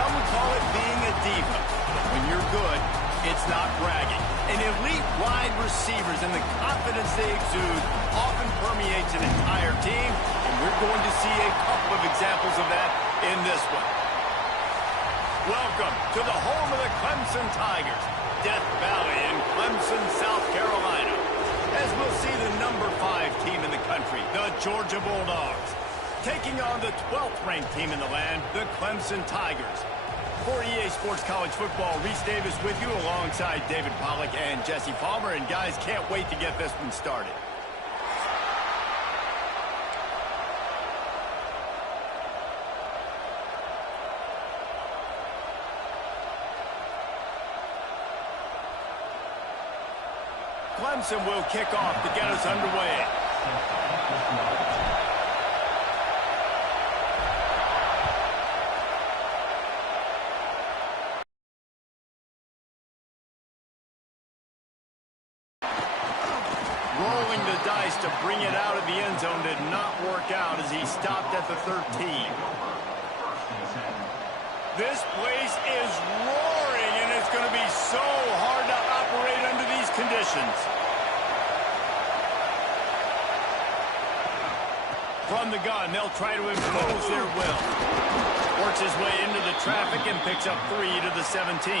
Some would call it being a diva. But when you're good, it's not bragging. And elite wide receivers and the confidence they exude often permeates an entire team, and we're going to see a couple of examples of that in this one. Welcome to the home of the Clemson Tigers, Death Valley in Clemson, South Carolina. As we'll see the number 5 team in the country, the Georgia Bulldogs, taking on the 12th ranked team in the land, the Clemson Tigers. For EA Sports College Football, Reese Davis with you alongside David Pollack and Jesse Palmer. And guys, can't wait to get this one started. Clemson will kick off to get us underway. Rolling the dice to bring it out of the end zone did not work out as he stopped at the 13. This place is roaring, and it's going to be so hard to operate under these conditions. From the gun, they'll try to impose their will. Works his way into the traffic and picks up 3 to the 17.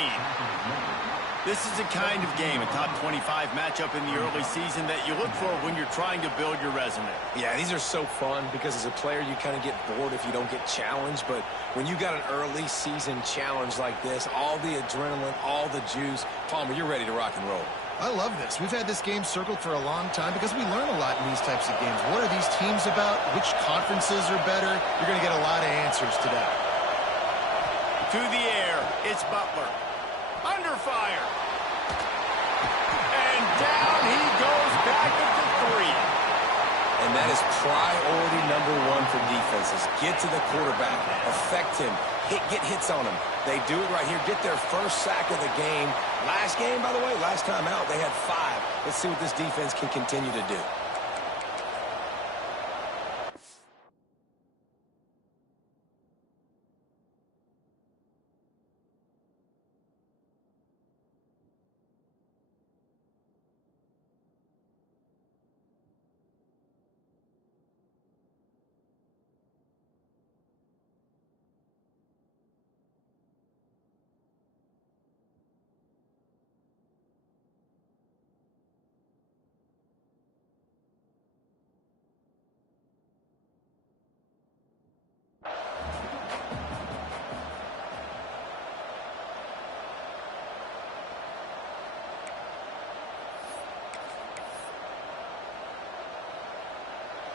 This is the kind of game, a top 25 matchup in the early season, that you look for when you're trying to build your resume. Yeah, these are so fun because as a player, you kind of get bored if you don't get challenged. But when you got an early season challenge like this, all the adrenaline, all the juice, Palmer, you're ready to rock and roll. I love this. We've had this game circled for a long time because we learn a lot in these types of games. What are these teams about? Which conferences are better? You're going to get a lot of answers today. To the air, it's Butler. Under fire. And down he goes back at the 3. And that is priority number 1 for defenses. Get to the quarterback. Affect him. Get hits on him. They do it right here. Get their first sack of the game. Last game, by the way, last time out, they had 5. Let's see what this defense can continue to do.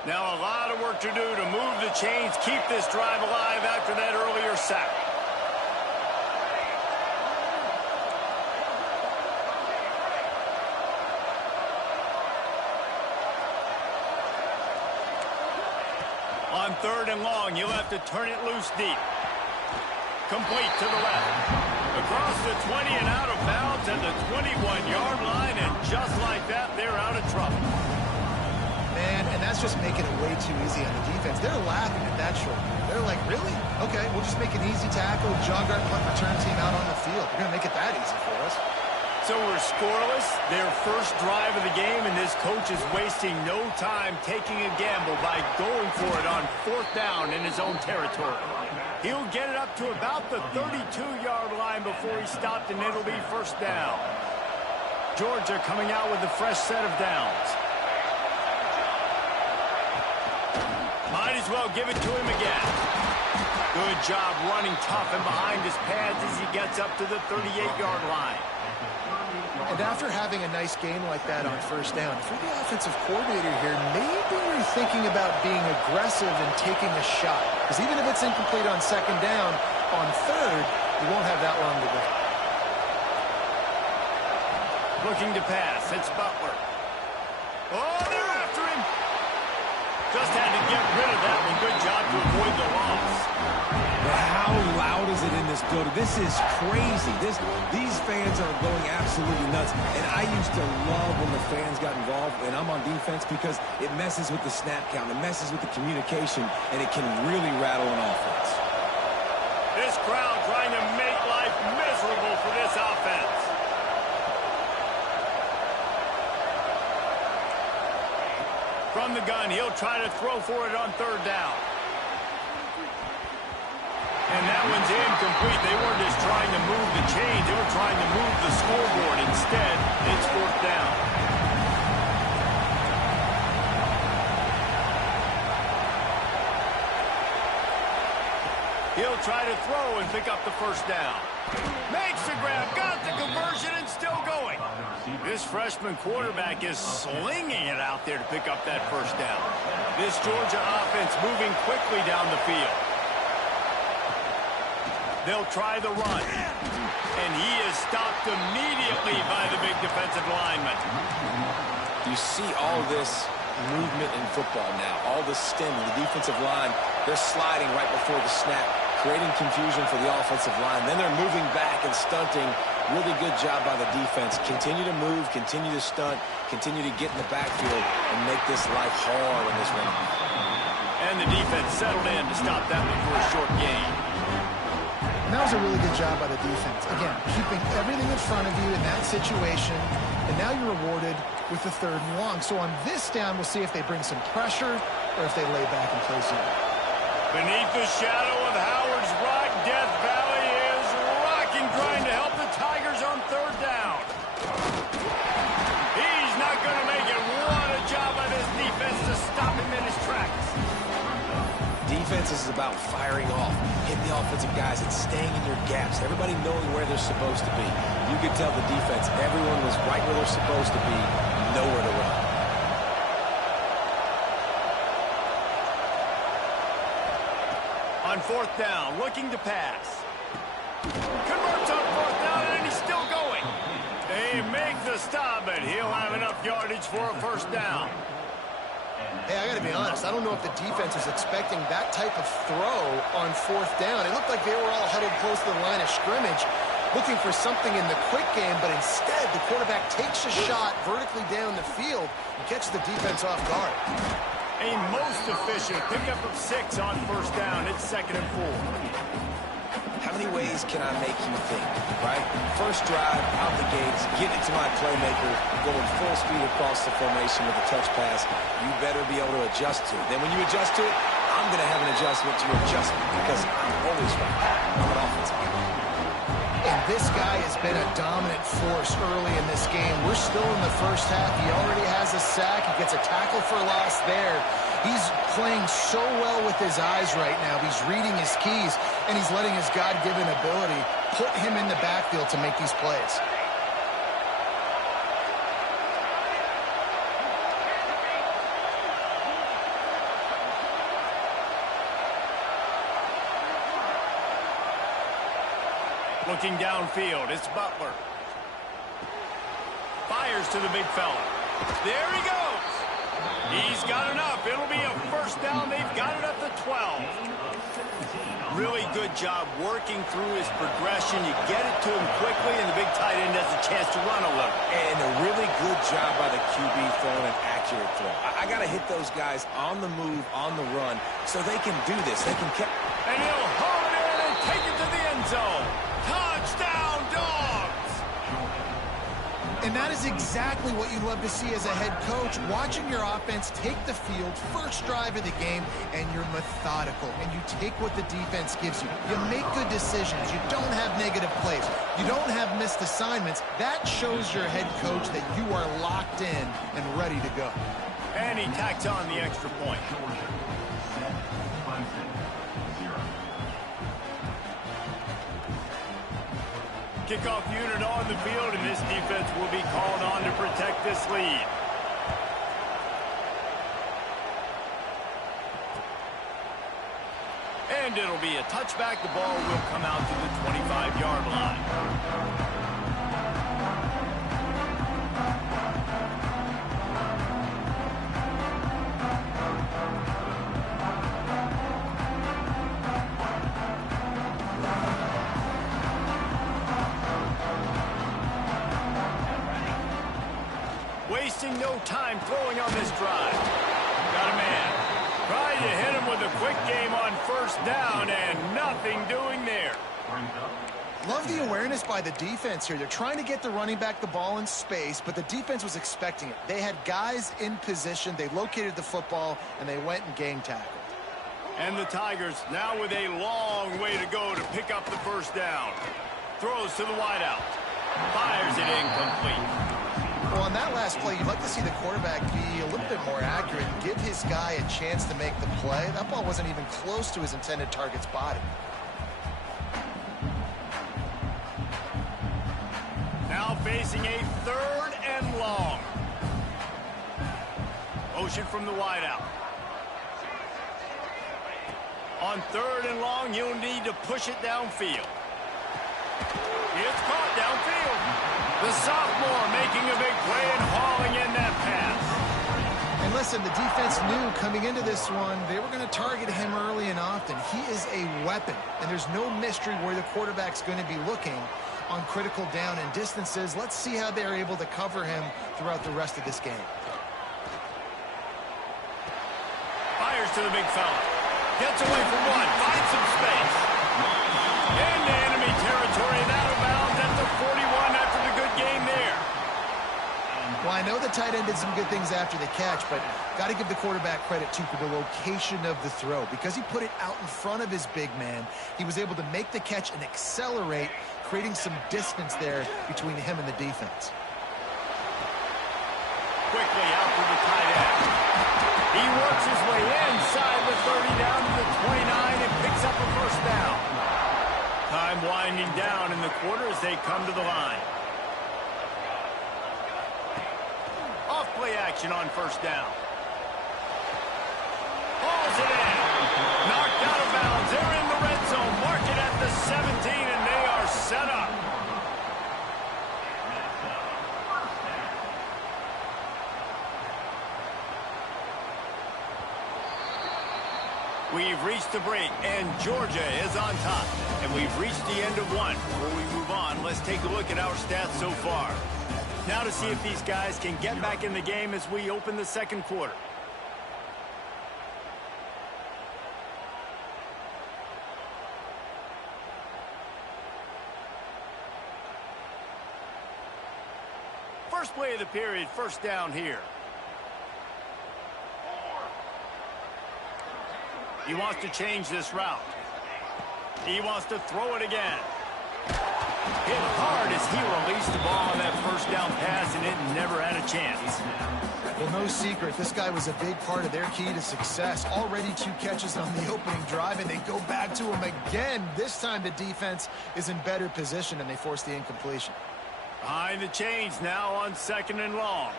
Now a lot of work to do to move the chains, keep this drive alive after that earlier sack. On 3rd and long, you'll have to turn it loose deep. Complete to the left. Across the 20 and out of bounds at the 21-yard line, and just like that, they're out of trouble. Man, and that's just making it way too easy on the defense. They're laughing at that short. They're like, really? Okay, we'll just make an easy tackle, jog our punt return team out on the field. We're going to make it that easy for us. So we're scoreless, their first drive of the game, and this coach is wasting no time taking a gamble by going for it on 4th down in his own territory. He'll get it up to about the 32-yard line before he stopped, and it'll be 1st down. Georgia coming out with a fresh set of downs. Might as well give it to him again. Good job running tough and behind his pads as he gets up to the 38-yard line. And after having a nice game like that on 1st down, if you're the offensive coordinator here, maybe you're thinking about being aggressive and taking a shot. Because even if it's incomplete on 2nd down, on 3rd, you won't have that long to go. Looking to pass, it's Butler. Oh, they're after him. Just had to get rid of that one. Good job to avoid the loss. But how loud is it in this building? This is crazy. These fans are going absolutely nuts. And I used to love when the fans got involved, and I'm on defense, because it messes with the snap count. It messes with the communication, and it can really rattle an offense. This crowd trying to From the gun, he'll try to throw for it on third down. And that one's incomplete. They weren't just trying to move the chains. They were trying to move the scoreboard. Instead, it's fourth down. He'll try to throw and pick up the first down. Makes the grab, got the conversion, and still going. This freshman quarterback is slinging it out there to pick up that first down. This Georgia offense moving quickly down the field. They'll try the run. And he is stopped immediately by the big defensive lineman. You see all this movement in football now. All the stemming, the defensive line, they're sliding right before the snap, creating confusion for the offensive line. Then they're moving back and stunting. Really good job by the defense. Continue to move, continue to stunt, continue to get in the backfield and make this life hard on this one. And the defense settled in to stop that one for a short gain. And that was a really good job by the defense. Again, keeping everything in front of you in that situation. And now you're rewarded with the third and long. So on this down, we'll see if they bring some pressure or if they lay back and play zone. Beneath the shadow of Howard's Rock, Death Valley is rocking, trying to help the Tigers on third down. He's not going to make it. What a job by this defense to stop him in his tracks. Defense is about firing off, hitting the offensive guys, and staying in your gaps. Everybody knowing where they're supposed to be. You could tell the defense, everyone was right where they're supposed to be, nowhere to run. On fourth down, looking to pass. Converts on fourth down, and he's still going. They make the stop, but he'll have enough yardage for a first down. Hey, I got to be honest. I don't know if the defense was expecting that type of throw on fourth down. It looked like they were all huddled close to the line of scrimmage, looking for something in the quick game, but instead the quarterback takes a shot vertically down the field and catches the defense off guard. A most efficient pickup of 6 on first down. It's 2nd and 4. How many ways can I make you think, right? First drive, out the gates, get it to my playmaker, going full speed across the formation with a touch pass. You better be able to adjust to it. Then when you adjust to it, I'm going to have an adjustment to your adjustment because I'm always right. I'm an offensive guy. And this guy has been a dominant force early in this game. We're still in the first half. He already has a sack. He gets a tackle for loss there. He's playing so well with his eyes right now. He's reading his keys, and he's letting his God-given ability put him in the backfield to make these plays. Looking downfield, it's Butler. Fires to the big fella. There he goes. He's got enough. It'll be a first down. They've got it at the 12. Really good job working through his progression. You get it to him quickly, and the big tight end has a chance to run a little. And a really good job by the QB throwing an accurate throw. I got to hit those guys on the move, on the run, so they can do this. They can catch. And he'll haul it in and take it to the end zone. Touchdown, Dogs! And that is exactly what you love to see as a head coach, watching your offense take the field, first drive of the game, and you're methodical, and you take what the defense gives you. You make good decisions. You don't have negative plays. You don't have missed assignments. That shows your head coach that you are locked in and ready to go. And he tacks on the extra point. Kickoff unit on the field, and this defense will be called on to protect this lead. And it'll be a touchback. The ball will come out to the 25-yard line. Wasting no time throwing on this drive. Got a man. Trying to hit him with a quick game on first down, and nothing doing there. Love the awareness by the defense here. They're trying to get the running back the ball in space, but the defense was expecting it. They had guys in position. They located the football, and they went and gang tackled. And the Tigers now with a long way to go to pick up the first down. Throws to the wideout. Fires it incomplete. Well, on that last play, you'd like to see the quarterback be a little bit more accurate and give his guy a chance to make the play. That ball wasn't even close to his intended target's body. Now facing a 3rd and long. Motion from the wideout. On 3rd and long, you'll need to push it downfield. It's caught downfield. The sophomore making a big play and hauling in that pass. And listen, the defense knew coming into this one, they were going to target him early and often. He is a weapon, and there's no mystery where the quarterback's going to be looking on critical down and distances. Let's see how they're able to cover him throughout the rest of this game. Fires to the big fella. Gets away from one. Finds some space. Into enemy territory and out of bounds at the 41 after the good game there. Well, I know the tight end did some good things after the catch, but got to give the quarterback credit, too, for the location of the throw. Because he put it out in front of his big man, he was able to make the catch and accelerate, creating some distance there between him and the defense. Quickly out to the tight end. He works his way inside the 30 down to the 29 and picks up a first down. Time winding down in the quarter as they come to the line. Off play action on first down. Hauls it in. Knocked out of bounds. They're in the red zone. Mark it at the 17, and they are set up. We've reached the break, and Georgia is on top. And we've reached the end of one. Before we move on, let's take a look at our stats so far. Now to see if these guys can get back in the game as we open the second quarter. First play of the period, first down here. He wants to change this route. He wants to throw it again. Hit hard as he released the ball on that first down pass, and it never had a chance. Well, no secret, this guy was a big part of their key to success. Already 2 catches on the opening drive, and they go back to him again. This time the defense is in better position, and they force the incompletion. Behind the chains now on 2nd and long.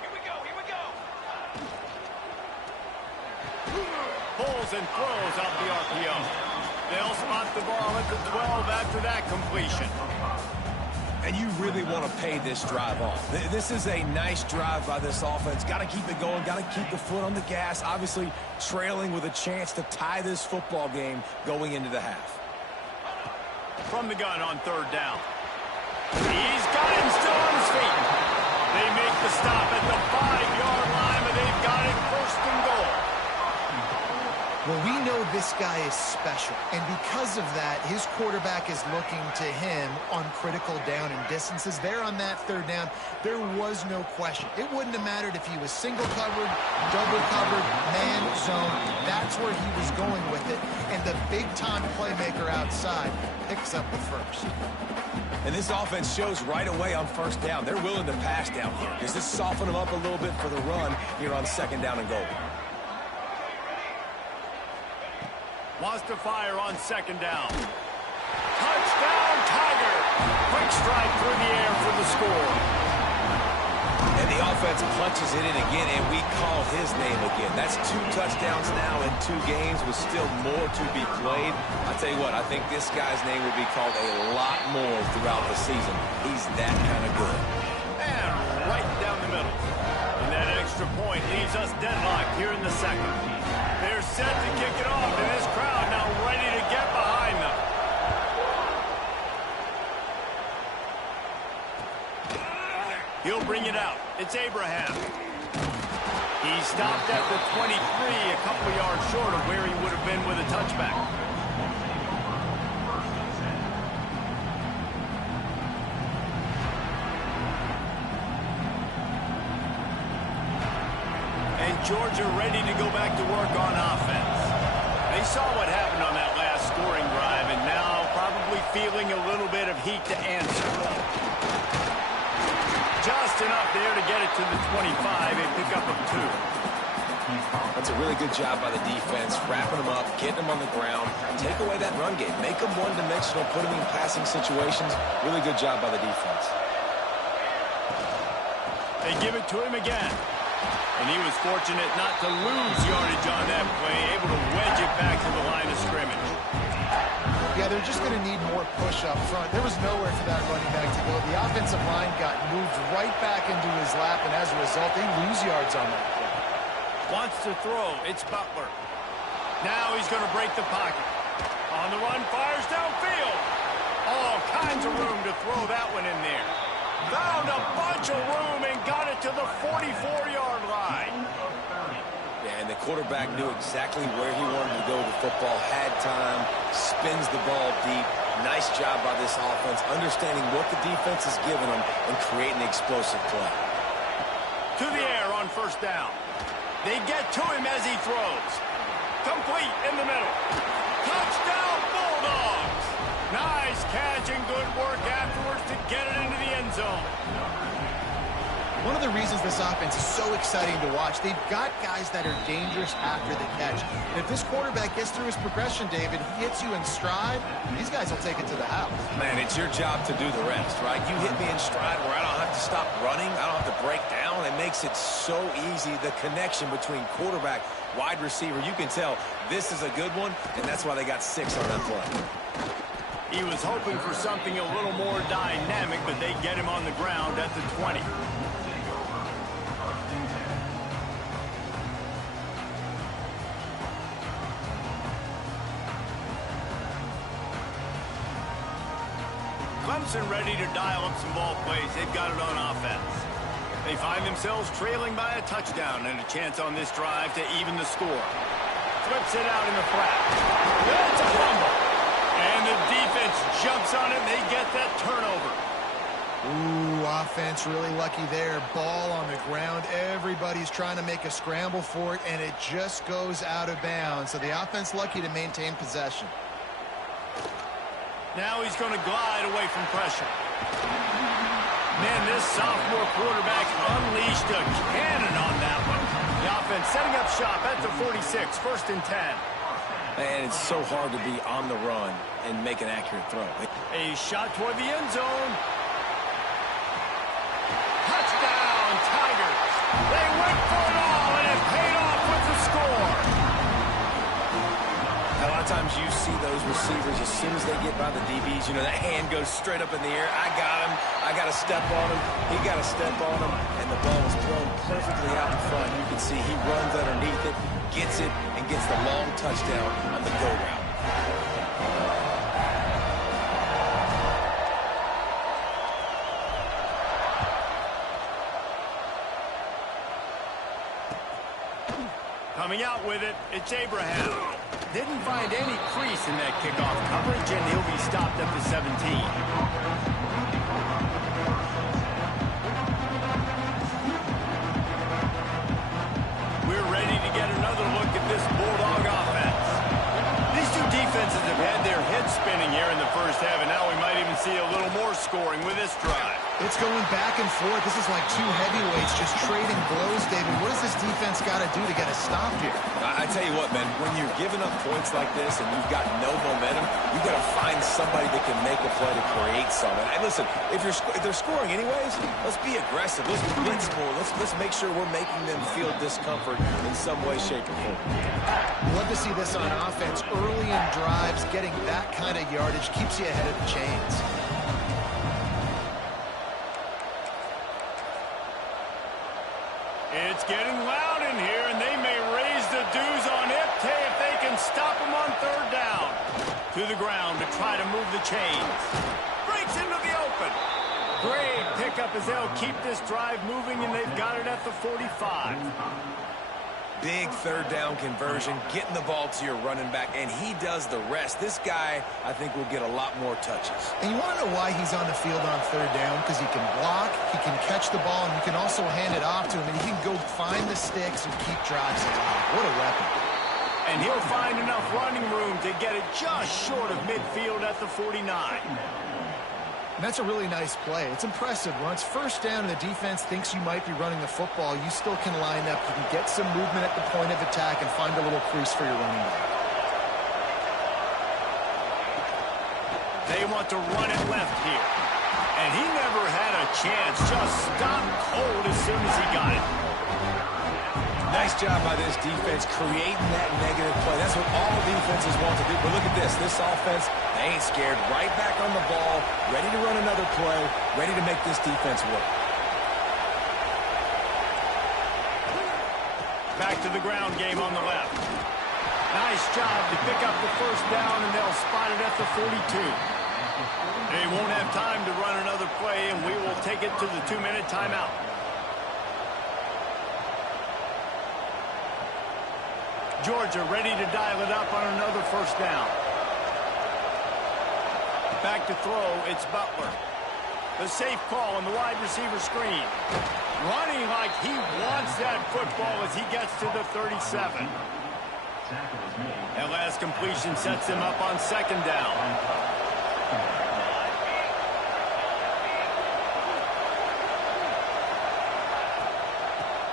Here we go, here we go. Pulls and throws out the RPO. They'll spot the ball at the 12 after that completion. And you really want to pay this drive off. This is a nice drive by this offense. Got to keep it going. Got to keep the foot on the gas. Obviously trailing with a chance to tie this football game going into the half. From the gun on 3rd down. He's got him still on his feet. They make the stop at the 5-yard line, but they've got it 1st and goal. Well, we know this guy is special, and because of that, his quarterback is looking to him on critical down and distances. There on that 3rd down, there was no question. It wouldn't have mattered if he was single covered, double covered, man zone. That's where he was going with it, and the big-time playmaker outside picks up the first. And this offense shows right away on 1st down. They're willing to pass down here. Does this soften them up a little bit for the run here on 2nd down and goal? Wants to fire on 2nd down. Touchdown, Tiger! Quick strike through the air for the score. And the offense punches it in again, and we call his name again. That's 2 touchdowns now in 2 games with still more to be played. I'll tell you what, I think this guy's name will be called a lot more throughout the season. He's that kind of good. And right down the middle. And that extra point leaves us deadlocked here in the second. They're set to kick it off, and this crowd now ready to get behind them. He'll bring it out. It's Abraham. He stopped at the 23, a couple of yards short of where he would have been with a touchback. Georgia ready to go back to work on offense. They saw what happened on that last scoring drive, and now probably feeling a little bit of heat to answer. Just enough there to get it to the 25, a pickup of 2. That's a really good job by the defense, wrapping them up, getting them on the ground, take away that run game, make them one-dimensional, put them in passing situations. Really good job by the defense. They give it to him again. And he was fortunate not to lose yardage on that play, able to wedge it back to the line of scrimmage. Yeah, they're just going to need more push up front. There was nowhere for that running back to go. The offensive line got moved right back into his lap, and as a result, they lose yards on that play. Wants to throw. It's Butler. Now he's going to break the pocket. On the run, fires downfield. All kinds of room to throw that one in there. Found a bunch of room and got it to the 44-yard line. Yeah, and the quarterback knew exactly where he wanted to go with the football, had time, spins the ball deep. Nice job by this offense, understanding what the defense is giving them and creating an explosive play. To the air on first down. They get to him as he throws. Complete in the middle. Touchdown, Bulldogs! Nice catch and good work afterwards to get it into the end zone. One of the reasons this offense is so exciting to watch, they've got guys that are dangerous after the catch. And if this quarterback gets through his progression, David, he hits you in stride, these guys will take it to the house. Man, it's your job to do the rest, right? You hit me in stride where I don't have to stop running. I don't have to break down. It makes it so easy, the connection between quarterback, wide receiver. You can tell this is a good one, and that's why they got 6 on that play. He was hoping for something a little more dynamic, but they get him on the ground at the 20. Clemson ready to dial up some ball plays. They've got it on offense. They find themselves trailing by a touchdown and a chance on this drive to even the score. Flips it out in the flat. It's a fumble. And the defense jumps on it, and they get that turnover. Ooh, offense really lucky there. Ball on the ground. Everybody's trying to make a scramble for it, and it just goes out of bounds. So the offense lucky to maintain possession. Now he's going to glide away from pressure. Man, this sophomore quarterback unleashed a cannon on that one. The offense setting up shop at the 46, 1st and 10. And it's so hard to be on the run and make an accurate throw. A shot toward the end zone. Touchdown, Tigers. They went for it all, and it paid off with the score. A lot of times you see those receivers, as soon as they get by the DBs, you know, that hand goes straight up in the air. I got him. I got to step on him. He got to step on him. And the ball was thrown perfectly out in front. You can see he runs underneath it, gets it, and gets the long touchdown on the go route. Coming out with it, it's Abraham. Didn't find any crease in that kickoff coverage, and he'll be stopped at the 17. We're ready to get another look at this Bulldog offense. These two defenses have had their heads spinning here in the first half, and now we might even see a little more scoring with this drive. It's going back and forth. This is like two heavyweights just trading blows, David. What does this defense got to do to get us stopped here? I tell you what, man, when you're giving up points like this and you've got no momentum, you've got to find somebody that can make a play to create something. And listen, if they're scoring anyways, let's be aggressive. Let's blitz more. Let's make sure we're making them feel discomfort in some way, shape, or form. Love to see this on offense. Early in drives, getting that kind of yardage keeps you ahead of the chains. It's getting loud in here, and they may raise the dues on Ipte if they can stop him on 3rd down. To the ground to try to move the chains. Breaks into the open. Great pickup as they'll keep this drive moving, and they've got it at the 45. Big third down conversion, getting the ball to your running back, and he does the rest. This guy, I think, will get a lot more touches. And you want to know why he's on the field on third down? Because he can block, he can catch the ball, and you can also hand it off to him, and he can go find the sticks and keep drives alive. What a weapon. And he'll find enough running room to get it just short of midfield at the 49. And that's a really nice play. It's impressive. When it's first down and the defense thinks you might be running the football, you still can line up. You can get some movement at the point of attack and find a little crease for your running back. They want to run it left here. And he never had a chance. Just stopped cold as soon as he got it. Nice job by this defense creating that negative play. That's what all defenses want to do. But look at this. This offense, they ain't scared. Right back on the ball, ready to run another play, ready to make this defense work. Back to the ground game on the left. Nice job to pick up the first down, and they'll spot it at the 42. They won't have time to run another play, and we will take it to the 2-minute timeout. Georgia ready to dial it up on another first down. Back to throw, it's Butler. The safe call on the wide receiver screen. Running like he wants that football as he gets to the 37. That last completion sets him up on second down.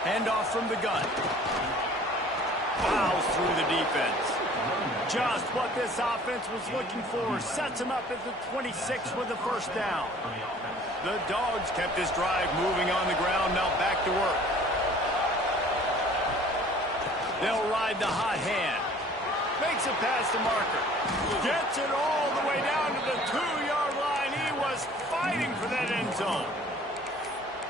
Handoff from the gun. Plows through the defense. Just what this offense was looking for. Sets him up at the 26 with the first down. The Dogs kept this drive moving on the ground. Now back to work. They'll ride the hot hand. Makes a pass to Marker. Gets it all the way down to the 2-yard line. He was fighting for that end zone.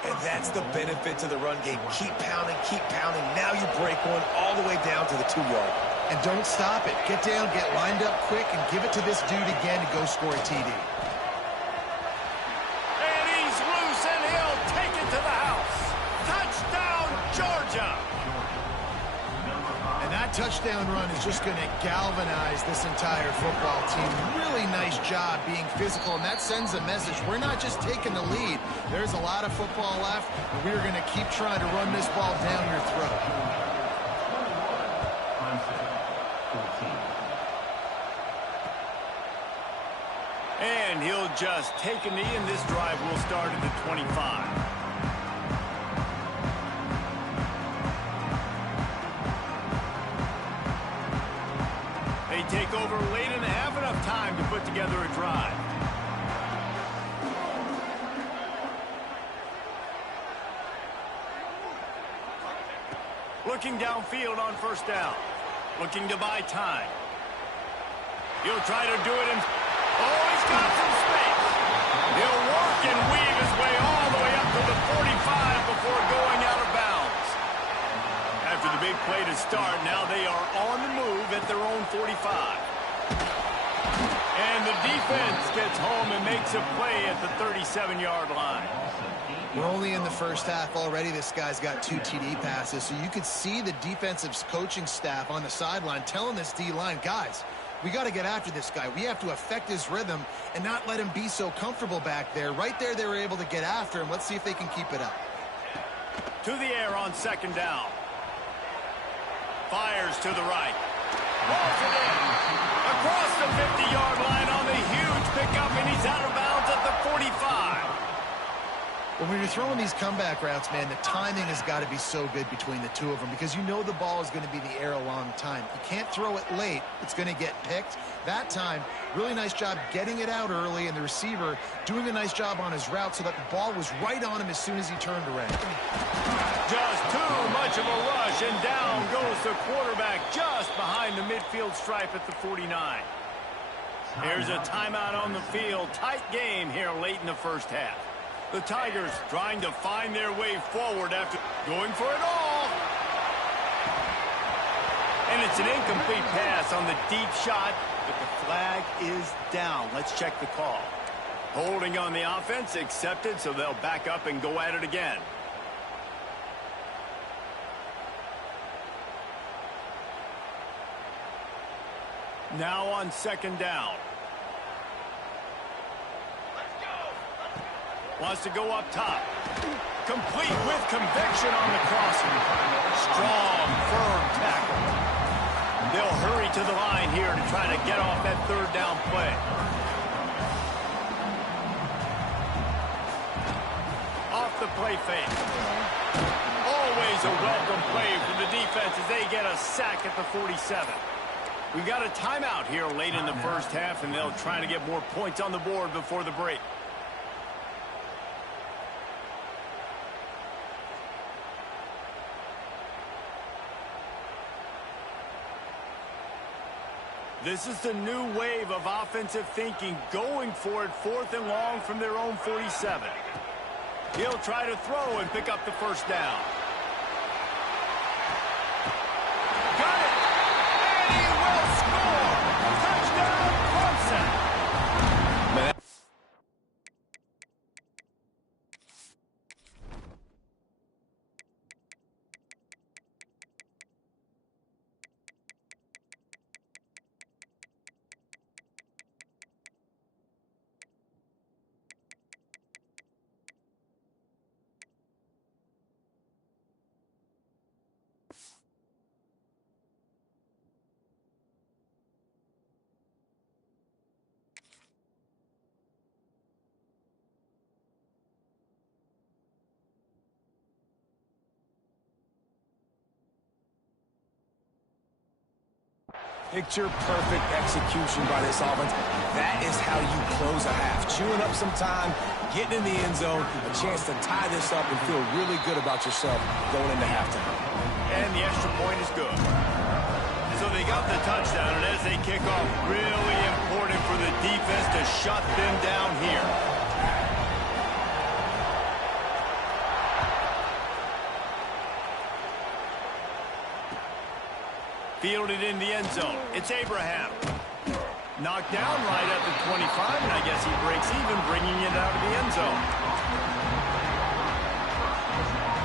And that's the benefit to the run game. Keep pounding, keep pounding. Now you break one all the way down to the 2-yard. And don't stop it. Get down, get lined up quick, and give it to this dude again to go score a TD. And he's loose, and he'll take it to the house. Touchdown, Georgia! And that touchdown run is just going to galvanize this entire football team. Really nice job being physical, and that sends a message. We're not just taking the lead. There's a lot of football left, and we're going to keep trying to run this ball down your throat. And he'll just take a knee, and this drive will start at the 25. They take over late in the half, enough time to put together a drive. Looking downfield on first down. Looking to buy time. He'll try to do it in... Oh, he's got some space. He'll work and weave his way all the way up to the 45 before going out of bounds. After the big play to start, now they are on the move at their own 45. And the defense gets home and makes a play at the 37-yard line. We're only in the first half already. This guy's got 2 TD passes, so you could see the defensive coaching staff on the sideline telling this D-line, guys, we got to get after this guy. We have to affect his rhythm and not let him be so comfortable back there. Right there, they were able to get after him. Let's see if they can keep it up. To the air on second down. Fires to the right. Rolls it in. Across the 50-yard line on the huge pickup, and he's out of bounds at the 45. When you're throwing these comeback routes, man, the timing has got to be so good between the two of them because you know the ball is going to be in the air a long time. You can't throw it late. It's going to get picked. That time, really nice job getting it out early, and the receiver doing a nice job on his route so that the ball was right on him as soon as he turned around. Just too much of a rush, and down goes the quarterback just behind the midfield stripe at the 49. Here's a timeout on the field. Tight game here late in the first half. The Tigers trying to find their way forward after going for it all. And it's an incomplete pass on the deep shot, but the flag is down. Let's check the call. Holding on the offense, accepted, so they'll back up and go at it again. Now on second down. Wants to go up top. Complete with conviction on the crossing. Strong, firm tackle. They'll hurry to the line here to try to get off that third down play. Off the play fake. Always a welcome play for the defense as they get a sack at the 47. We've got a timeout here late in the first half, and they'll try to get more points on the board before the break. This is the new wave of offensive thinking, going for it 4th and long from their own 47. He'll try to throw and pick up the first down. Got it! And he will score! Touchdown, Clemson! Picture-perfect execution by this offense. That is how you close a half. Chewing up some time, getting in the end zone, a chance to tie this up and feel really good about yourself going into halftime. And the extra point is good. So they got the touchdown, and as they kick off, really important for the defense to shut them down here. Fielded in the end zone. It's Abraham. Knocked down right at the 25, and I guess he breaks even, bringing it out of the end zone.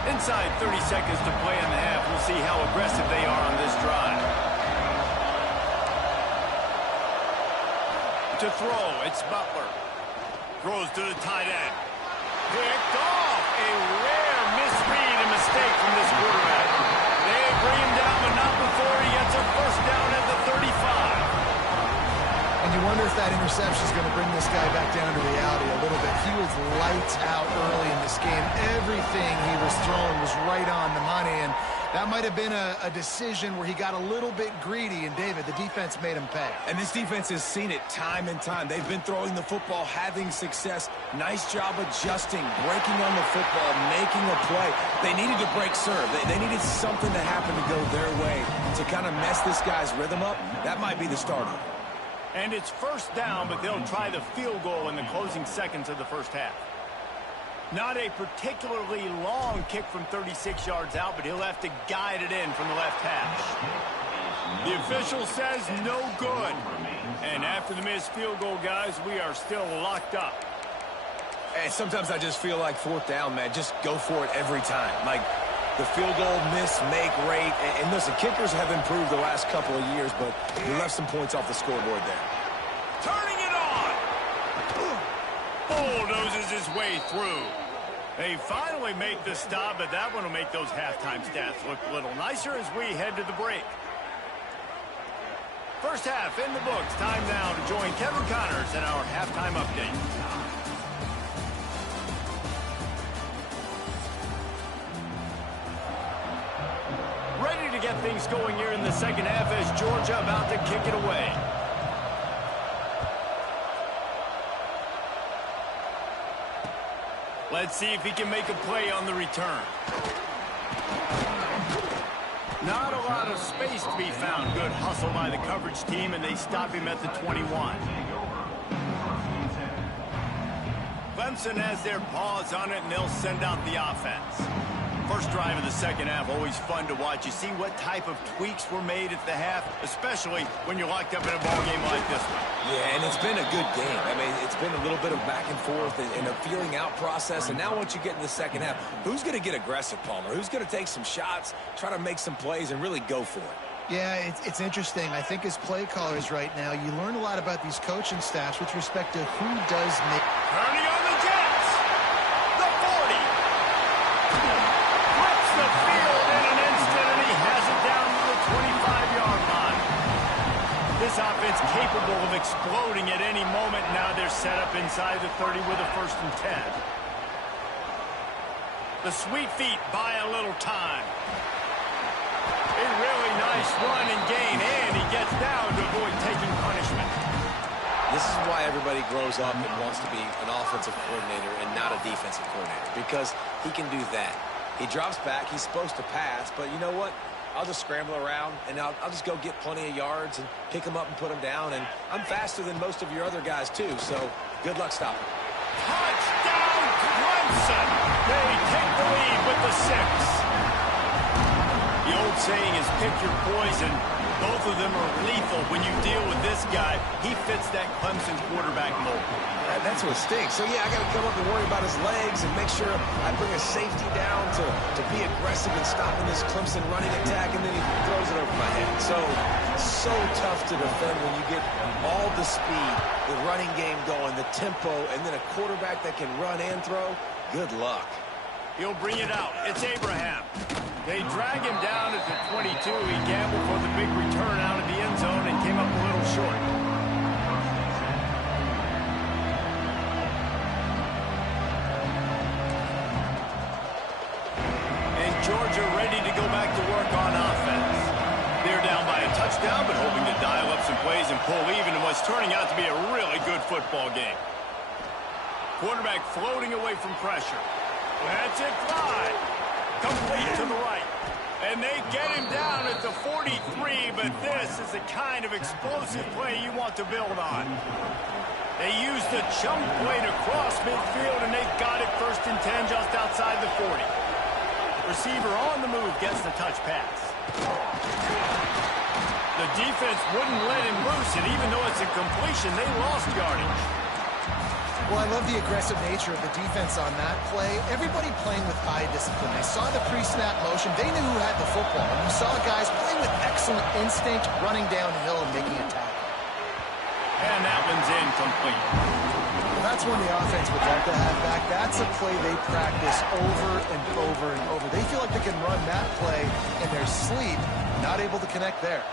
Inside 30 seconds to play in the half. We'll see how aggressive they are on this drive. To throw, it's Butler. Throws to the tight end. Picked off. A rare misread and mistake from this quarterback. They bring him down, but not before he gets a first down at the 35. And you wonder if that interception is going to bring this guy back down to reality a little bit. He was lights out early in this game. Everything he was throwing was right on the money, and that might have been a decision where he got a little bit greedy, and David, the defense made him pay. And this defense has seen it time and time. They've been throwing the football, having success. Nice job adjusting, breaking on the football, making a play. They needed to break serve. They needed something to happen to go their way to kind of mess this guy's rhythm up. That might be the start of it. And it's first down, but they'll try the field goal in the closing seconds of the first half. Not a particularly long kick from 36 yards out, but he'll have to guide it in from the left hash. The official says no good. And after the missed field goal, guys, we are still locked up. And sometimes I just feel like fourth down, man. Just go for it every time. Like the field goal miss, make rate. And listen, kickers have improved the last couple of years, but he left some points off the scoreboard there. Turning it on. Bulldozes his way through. They finally make the stop, but that one will make those halftime stats look a little nicer as we head to the break. First half in the books. Time now to join Kevin Connors in our halftime update. Ready to get things going here in the second half as Georgia about to kick it away. Let's see if he can make a play on the return. Not a lot of space to be found. Good hustle by the coverage team, and they stop him at the 21. Clemson has their paws on it, and they'll send out the offense. First drive of the second half, always fun to watch. You see what type of tweaks were made at the half, especially when you're locked up in a ball game like this one. Yeah, and it's been a good game. I mean, it's been a little bit of back and forth and a feeling out process. And now once you get in the second half, who's going to get aggressive, Palmer? Who's going to take some shots, try to make some plays, and really go for it? Yeah, it's interesting. I think as play callers right now, you learn a lot about these coaching staffs with respect to who does make... Turning on the Jets. The 40. Flips the field in an instant, and he has it down to the 25-yard line. This offense capable of exploding at any moment. Now they're set up inside the 30 with a 1st and 10. The sweet feet buy a little time. A really nice run and gain, and he gets down to avoid taking punishment. This is why everybody grows up and wants to be an offensive coordinator and not a defensive coordinator, because he can do that. He drops back, he's supposed to pass, but you know what? I'll just scramble around, and I'll just go get plenty of yards and pick them up and put them down, and I'm faster than most of your other guys, too, so good luck stopping. Touchdown, Clemson! They take the lead with the 6. The old saying is pick your poison. Both of them are lethal when you deal with this guy. He fits that Clemson quarterback mold. That's what stinks. So, yeah, I got to come up and worry about his legs and make sure I bring a safety down to be aggressive in stopping this Clemson running attack, and then he throws it over my head. So tough to defend when you get all the speed, the running game going, the tempo, and then a quarterback that can run and throw. Good luck. He'll bring it out. It's Abraham. They drag him down at the 22. He gambled for the big return out of the end zone and came up a little short. And Georgia ready to go back to work on offense. They're down by a touchdown, but hoping to dial up some plays and pull even in what's turning out to be a really good football game. Quarterback floating away from pressure. That's it, fly. Complete to the right. And they get him down at the 43, but this is the kind of explosive play you want to build on. They use the chunk play to cross midfield, and they've got it 1st and 10 just outside the 40. Receiver on the move gets the touch pass. The defense wouldn't let him loose, and even though it's a completion, they lost yardage. Well, I love the aggressive nature of the defense on that play. Everybody playing with eye discipline. They saw the pre-snap motion. They knew who had the football. And you saw guys play with excellent instinct, running downhill and making a tackle. And that one's incomplete. That's when the offense would love to have back. That's a play they practice over and over and over. They feel like they can run that play in their sleep, not able to connect there.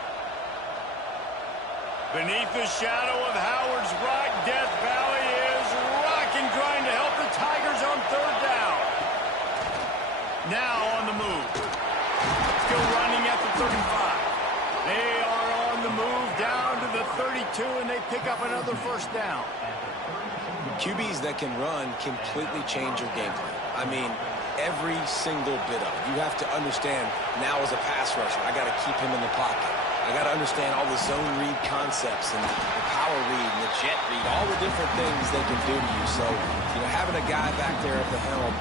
Beneath the shadow of Howard's Rock, Death Valley is rocking, trying to help the Tigers on 3rd down. Now on the move. Still running at the 35. They are on the move down to the 32, and they pick up another 1st down. QBs that can run completely change your game plan. I mean, every single bit of it. You have to understand now as a pass rusher, I got to keep him in the pocket. I got to understand all the zone read concepts and the power read and the jet read, all the different things they can do to you. So, having a guy back there at the helm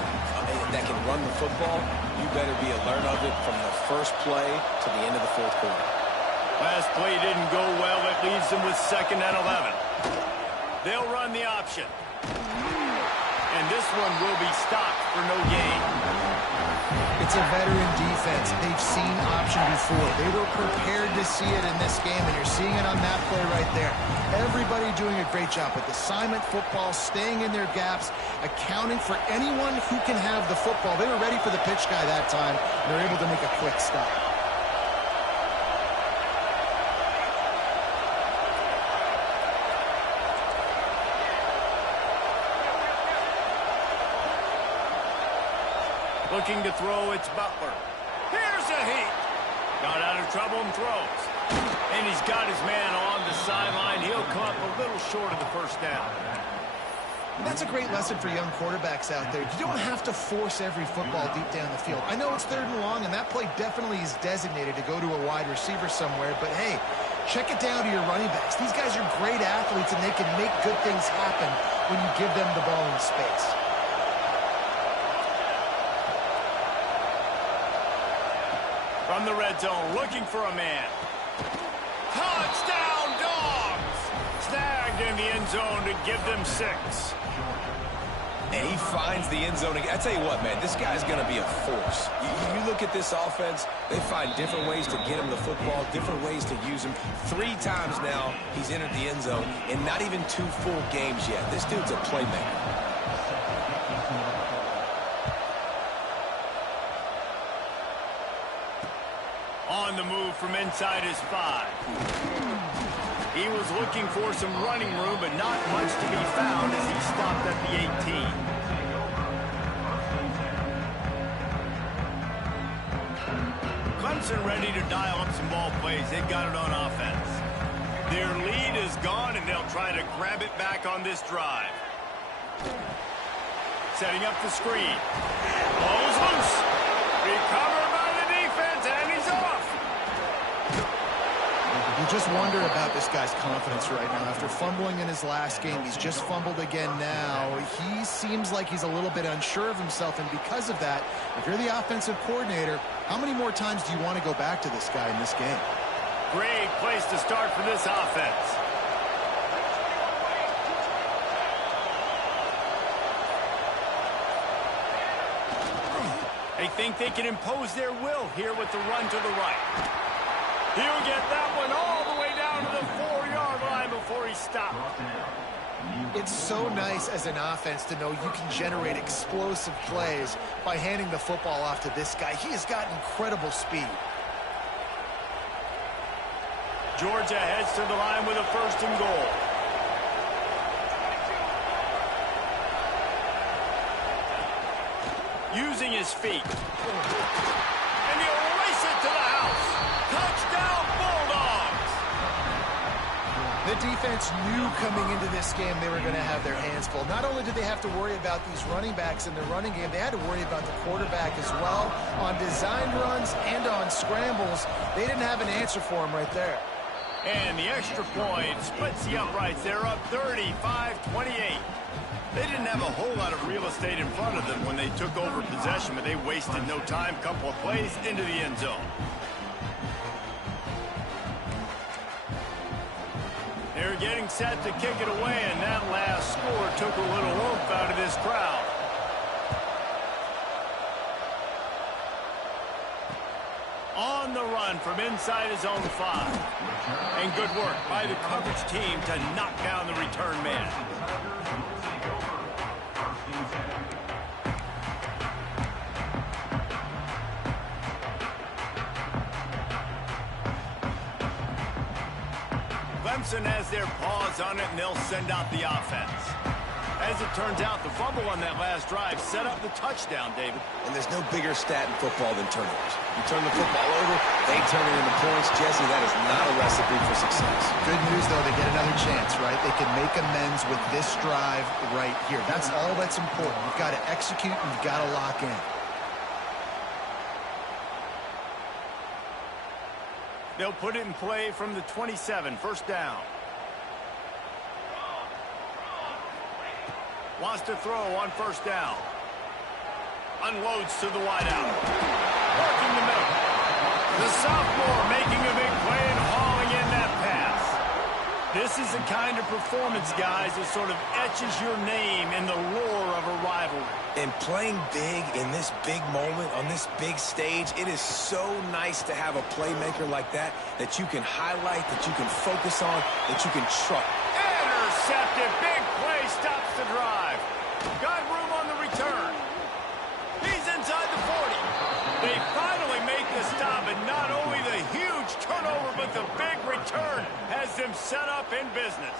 that can run the football, you better be alert of it from the first play to the end of the 4th quarter. Last play didn't go well. It leaves them with 2nd and 11. They'll run the option. And this one will be stopped for no gain. It's a veteran defense. They've seen option before. They were prepared to see it in this game, and you're seeing it on that play right there. Everybody doing a great job with assignment football, staying in their gaps, accounting for anyone who can have the football. They were ready for the pitch guy that time, and they're able to make a quick stop. Looking to throw, it's Butler. Here's a heat. Got out of trouble and throws. And he's got his man on the sideline. He'll come up a little short of the 1st down. And that's a great lesson for young quarterbacks out there. You don't have to force every football deep down the field. I know it's 3rd and long, and that play definitely is designated to go to a wide receiver somewhere. But, hey, check it down to your running backs. These guys are great athletes, and they can make good things happen when you give them the ball in space. From the red zone, looking for a man. Touchdown, Dogs! Snagged in the end zone to give them 6. And he finds the end zone. I tell you what, man, this guy's going to be a force. You look at this offense, they find different ways to get him the football, different ways to use him. 3 times now he's entered the end zone, and not even 2 full games yet. This dude's a playmaker. On the move from inside his 5. He was looking for some running room, but not much to be found as he stopped at the 18. Clemson ready to dial up some ball plays. They've got it on offense. Their lead is gone, and they'll try to grab it back on this drive. Setting up the screen. Ball is loose. Recovered by the defense, and he's off. You just wonder about this guy's confidence right now. After fumbling in his last game, he's just fumbled again now. He seems like he's a little bit unsure of himself, and because of that, if you're the offensive coordinator, how many more times do you want to go back to this guy in this game? Great place to start for this offense. They think they can impose their will here with the run to the right. He'll get that one all the way down to the 4-yard line before he stopped. It's so nice as an offense to know you can generate explosive plays by handing the football off to this guy. He has got incredible speed. Georgia heads to the line with a 1st and goal. Using his feet. And he'll race it to the house. Touchdown, Bulldogs! The defense knew coming into this game they were going to have their hands full. Not only did they have to worry about these running backs in the running game, they had to worry about the quarterback as well. On design runs and on scrambles, they didn't have an answer for him right there. And the extra point splits the uprights. They're up 35-28. They didn't have a whole lot of real estate in front of them when they took over possession, but they wasted no time. Couple of plays into the end zone. They're getting set to kick it away, and that last score took a little oomph out of this crowd. On the run from inside his own 5. And good work by the coverage team to knock down the return man. Clemson has their paws on it, and they'll send out the offense. As it turns out, the fumble on that last drive set up the touchdown, David. And there's no bigger stat in football than turnovers. You turn the football over, they turn it into points. Jesse, that is not a recipe for success. Good news, though, they get another chance, right? They can make amends with this drive right here. That's all that's important. You've got to execute, and you've got to lock in. They'll put it in play from the 27, 1st down. Wants to throw on 1st down. Unloads to the wideout. Working the middle. The sophomore making a big play and hauling in that pass. This is the kind of performance, guys, that sort of etches your name in the lore of a rivalry. And playing big in this big moment, on this big stage, it is so nice to have a playmaker like that you can highlight, that you can focus on, that you can trust. Intercepted. Big play stops the drive. Got room on the return. He's inside the 40. They finally make the stop, and not only the huge turnover, but the big return has them set up in business.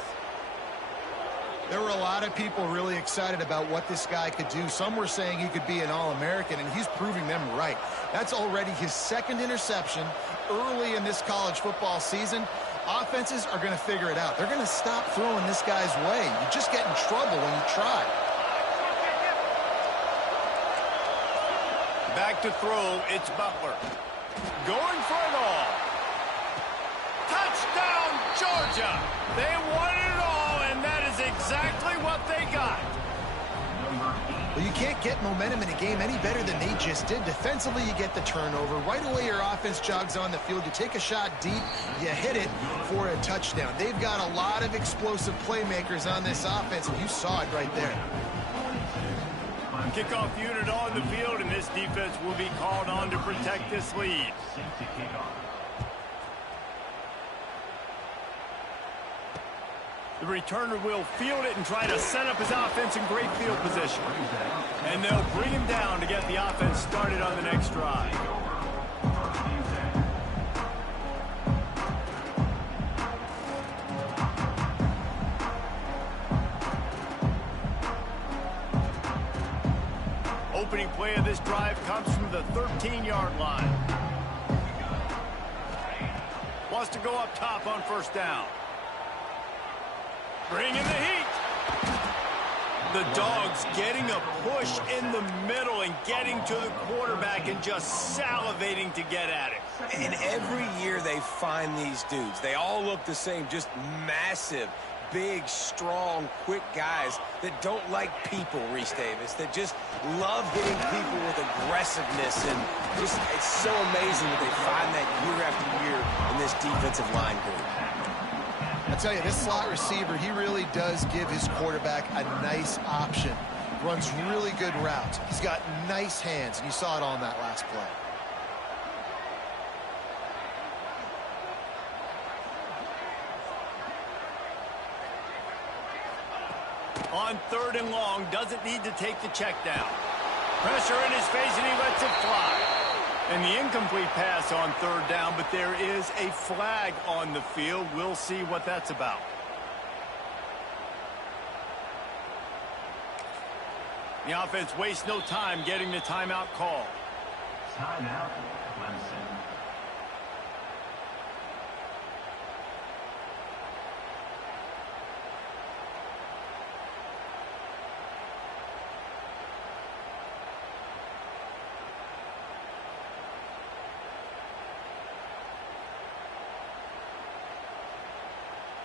There were a lot of people really excited about what this guy could do. Some were saying he could be an All-American, and he's proving them right. That's already his 2nd interception early in this college football season. Offenses are going to figure it out. They're going to stop throwing this guy's way. You just get in trouble when you try. Back to throw, it's Butler. Going for it all. Touchdown, Georgia! They won it all, and that is exactly what they got. Well, you can't get momentum in a game any better than they just did. Defensively, you get the turnover. Right away, your offense jogs on the field. You take a shot deep, you hit it for a touchdown. They've got a lot of explosive playmakers on this offense, and you saw it right there. Kickoff unit on the field, and this defense will be called on to protect this lead. The returner will field it and try to set up his offense in great field position. And they'll bring him down to get the offense started on the next drive. Opening play of this drive comes from the 13-yard line. Wants to go up top on first down. Bringing the heat. The Dogs getting a push in the middle and getting to the quarterback and just salivating to get at it. And every year they find these dudes. They all look the same, just massive, big, strong, quick guys that don't like people, Reese Davis, that just love hitting people with aggressiveness. And just, it's so amazing that they find that year after year in this defensive line group. I tell you, this slot receiver, he really does give his quarterback a nice option. Runs really good routes. He's got nice hands, and you saw it all in that last play. On 3rd and long, doesn't need to take the check down. Pressure in his face, and he lets it fly. And the incomplete pass on 3rd down, but there is a flag on the field. We'll see what that's about. The offense wastes no time getting the timeout call. Timeout, Clemson.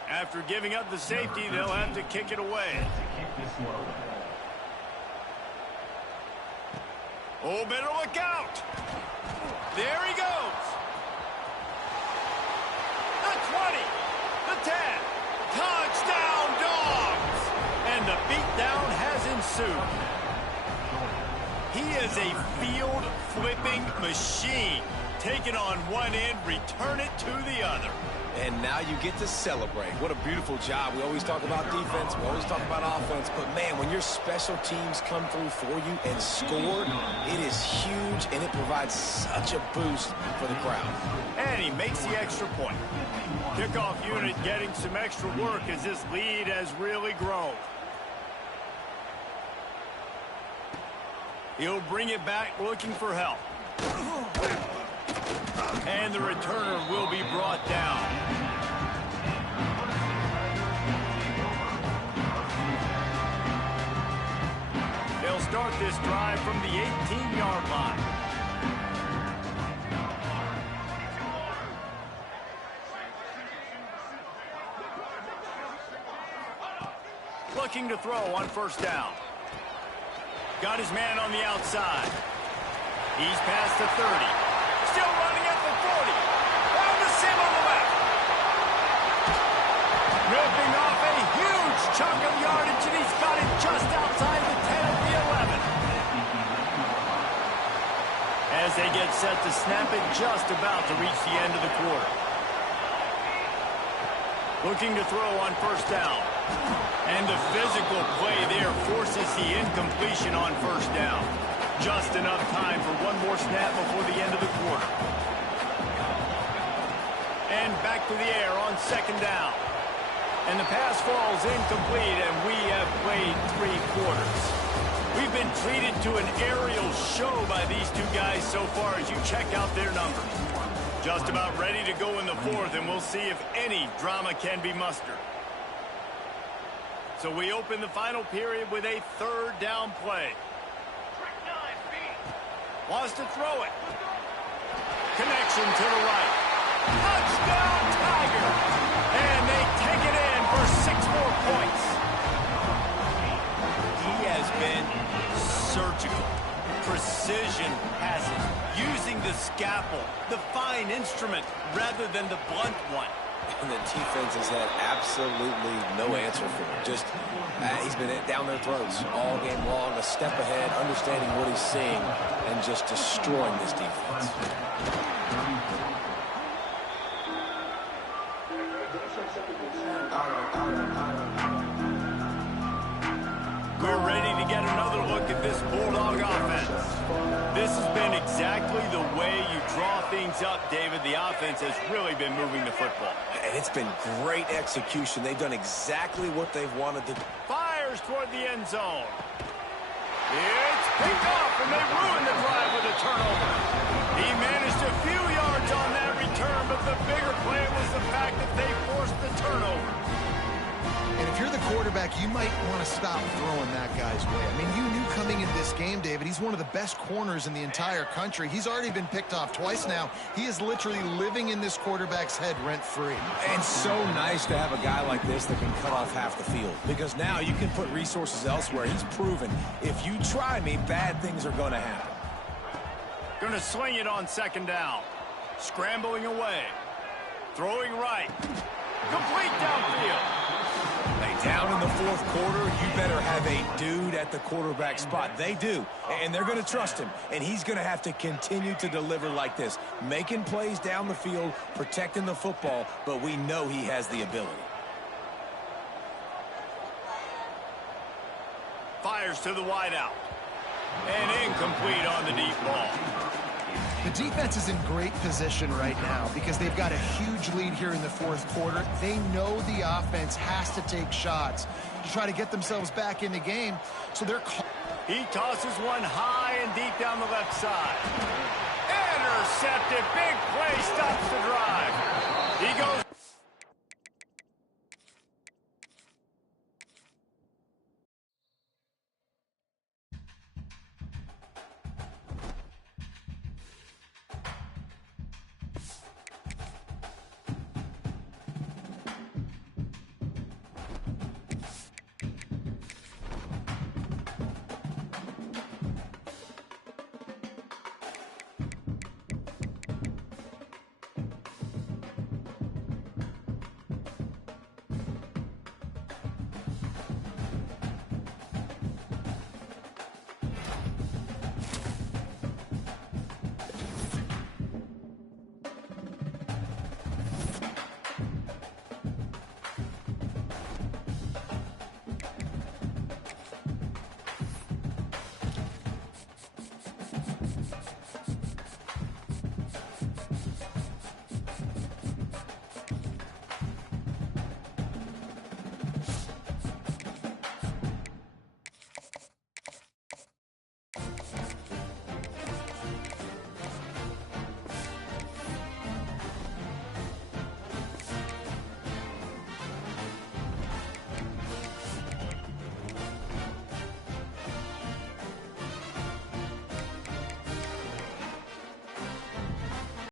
After giving up the safety, they'll have to kick it away. Oh, better look out. There he goes. The 20, the 10. Touchdown, Dogs. And the beatdown has ensued. He is a field-flipping machine. Take it on one end, return it to the other. And now you get to celebrate. What a beautiful job. We always talk about defense. We always talk about offense. But, man, when your special teams come through for you and score, it is huge, and it provides such a boost for the crowd. And he makes the extra point. Kickoff unit getting some extra work as this lead has really grown. He'll bring it back looking for help. And the returner will be brought down. They'll start this drive from the 18-yard line. Looking to throw on first down. Got his man on the outside. He's past the 30. Still running at the 40. On the seam on the left. Ripping off a huge chunk of yardage, and he's got it just outside the 10 of the 11. As they get set to snap it, just about to reach the end of the quarter. Looking to throw on first down. And the physical play there forces the incompletion on first down. Just enough time for one more snap before the end of the quarter. And back to the air on second down. And the pass falls incomplete, and we have played 3 quarters. We've been treated to an aerial show by these two guys so far as you check out their numbers. Just about ready to go in the 4th, and we'll see if any drama can be mustered. So we open the final period with a 3rd down play. Wants to throw it. Connection to the right. Touchdown, Tiger! And they take it in for 6 more points. He has been surgical. Precision passes, using the scalpel, the fine instrument, rather than the blunt one. And the defense has had absolutely no answer for him. Just, he's been down their throats all game long, a step ahead, understanding what he's seeing, and just destroying this defense. We're ready to get another look at this Bulldog offense. This has been exactly the way you draw things up, David. The offense has really been moving the football. And it's been great execution. They've done exactly what they've wanted to do. Fires toward the end zone. It's picked off, and they ruined the drive with a turnover. He managed a few yards on that return, but the bigger play was the fact that they forced the turnover. And if you're the quarterback, you might want to stop throwing that guy's way. I mean, you knew coming into this game, David, he's one of the best corners in the entire country. He's already been picked off twice now. He is literally living in this quarterback's head rent-free. And so nice to have a guy like this that can cut off half the field, because now you can put resources elsewhere. He's proven if you try me, bad things are going to happen. Going to swing it on second down. Scrambling away. Throwing right. Complete downfield. Down in the fourth quarter, you better have a dude at the quarterback spot. They do, and they're going to trust him, and he's going to have to continue to deliver like this, making plays down the field, protecting the football, but we know he has the ability. Fires to the wideout. And incomplete on the deep ball. The defense is in great position right now because they've got a huge lead here in the fourth quarter. They know the offense has to take shots to try to get themselves back in the game. So they're... He tosses one high and deep down the left side. Intercepted. Big play stops the drive. He goes...